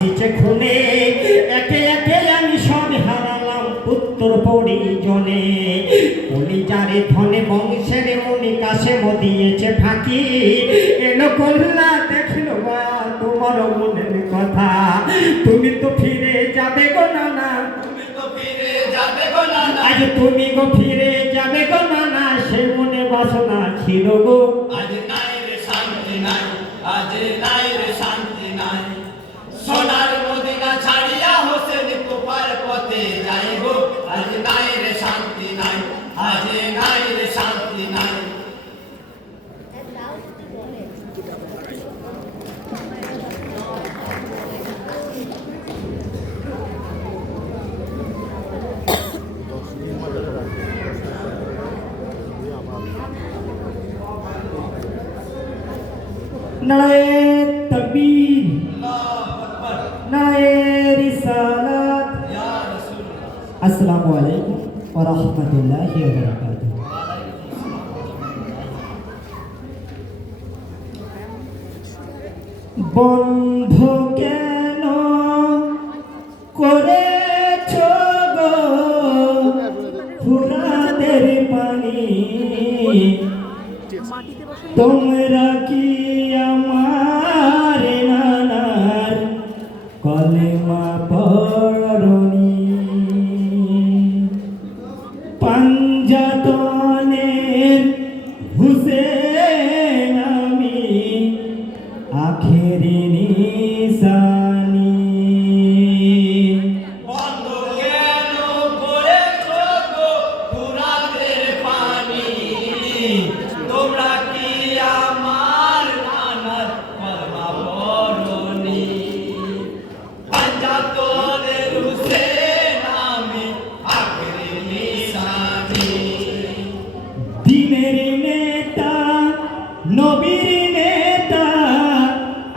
খুনে একে একে আমি সব হারালাম পুত্র পরিজনে। কলিজারে ধনে বংশের মনি কাছে দিয়েছে ফাঁকি। এলো কল্লা দেখলো বা তোমার মনের কথা। তুমি তো ফিরে যাবে গো নানা, তুমি তো ফিরে যাবে গো নানা, আজ তুমি গো ফিরে যাবে গো নানা। সে মনে বাসনা ছিল গো, আজ নাই রে শান্তি নাই, আজ নাই রে শান্তি নাই। সোনার মদিনা ছাড়িয়া হোসেন কুপার পথে যাইব। আজ নাই রে শান্তি নাই, আজ নাই রে শান্তি নাই। नारे तकबीर, नारे रिसालत। अस्सलामु अलैकुम व रहमतुल्लाहि व बरकातुहू। বন্ধ কেন করেছো গো ফুরাতের পানি? তোমরা কি আমার নানার কলেমা পড়নি? পাঞ্জাতনের হুসেন আমি আখেরি নিশানি। বন্ধ কেন করেছো গো ফুরাতের পানি? তোমরা কি আমার নানার কলমা পড়নি? পাঞ্জাতনের হুসেন আমি আখেরি নিশানি। দিনের নেতা নবীর নেতা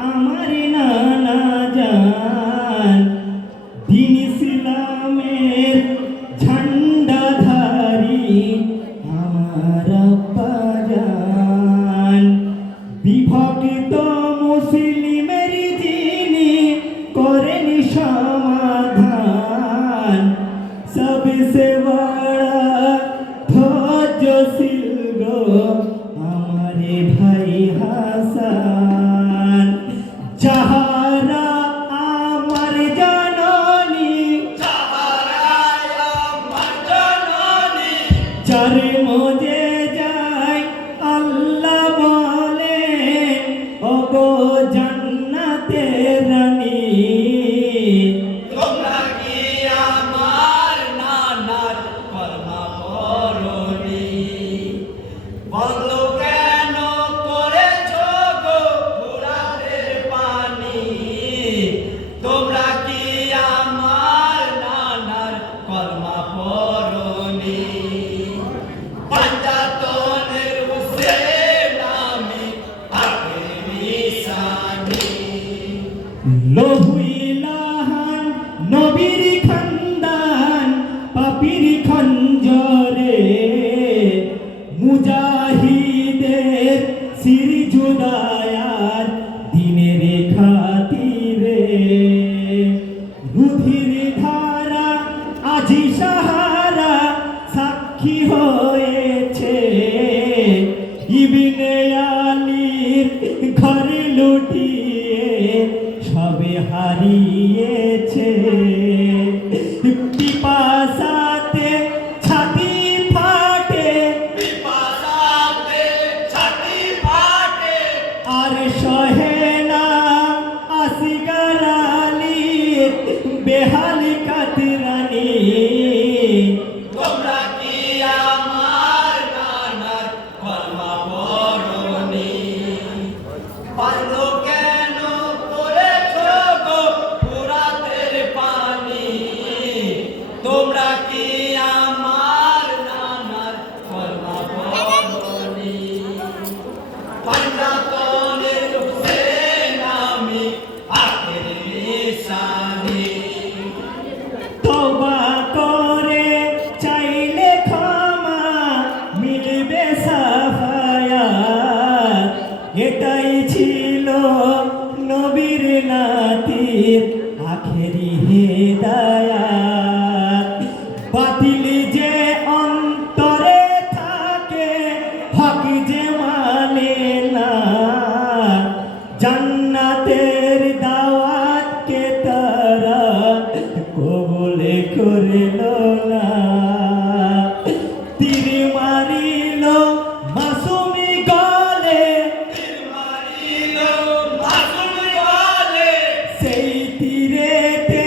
আমার নানা জান। দিন ইসলামের ঝান্ডাধারী আমার আব্বা জান। বিভক্ত মুসলিমের যিনি করেন সমাধান। সবসে বড়া ধৈর্যশীল গো আমারে ভাই হাসান। যাহারা আমার জননী, যাহারাই আমার জননী, যার মজে যায় আল্লাহ বলে ওগো জান্নাতের রানী। তোমরা কি আমার নানার কলমা পড়নি? বন্ধ কেন করেছো গো ফুরাতের পানি? তোমরা কি আমার নানার কলমা পড়নি? পাঞ্জাতনের হুসেন আমি আখেরি নিশানি। লহুইলাহান নবীর খানদান পাপির খঞ্জরে। মুজাহিদের শির জুদায়ার দিনের খাতিরে। রুধির ধারা আজি সাহারা সাক্ষী হয়েছে। ইবনে আলীর ঘরে লুটিয়ে সবে হারিয়েছে। পিপাসাতে ছাতি ফাটে, পিপাসাতে ছাতি ফাটে, আর সহে না আসিগার আলীর বেহাল কাতরানি। তোমরা কি আমার নানার কলমা পড়নি? বন্ধ কেন করেছো গো ফুরাতের পানি? তোমরা আখেরি হেদায়াত বাতিল যে অন্তরে থাকে হক যে মানে না জান্নাতের দাওয়াতকে তারা কবুল করিল না তীর মারিল মাসুমি গলে মারিল মাসুম গলে সেই তীরেতে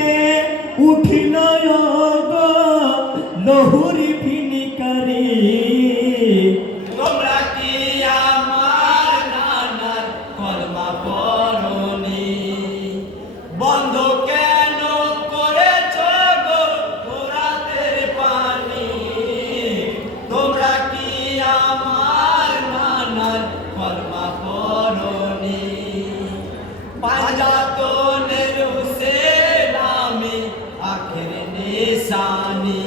উঠিল গো লহুরি ফিনিকারি তোমরা কি আমার নানার কলমা পড়নি বন্ধ কেন করেছ গো ফোরাতের পানি তোমরা কি আমার নানার কলমা পড়নি পাঁজাতনের হুসেন আমি আখের নিশানি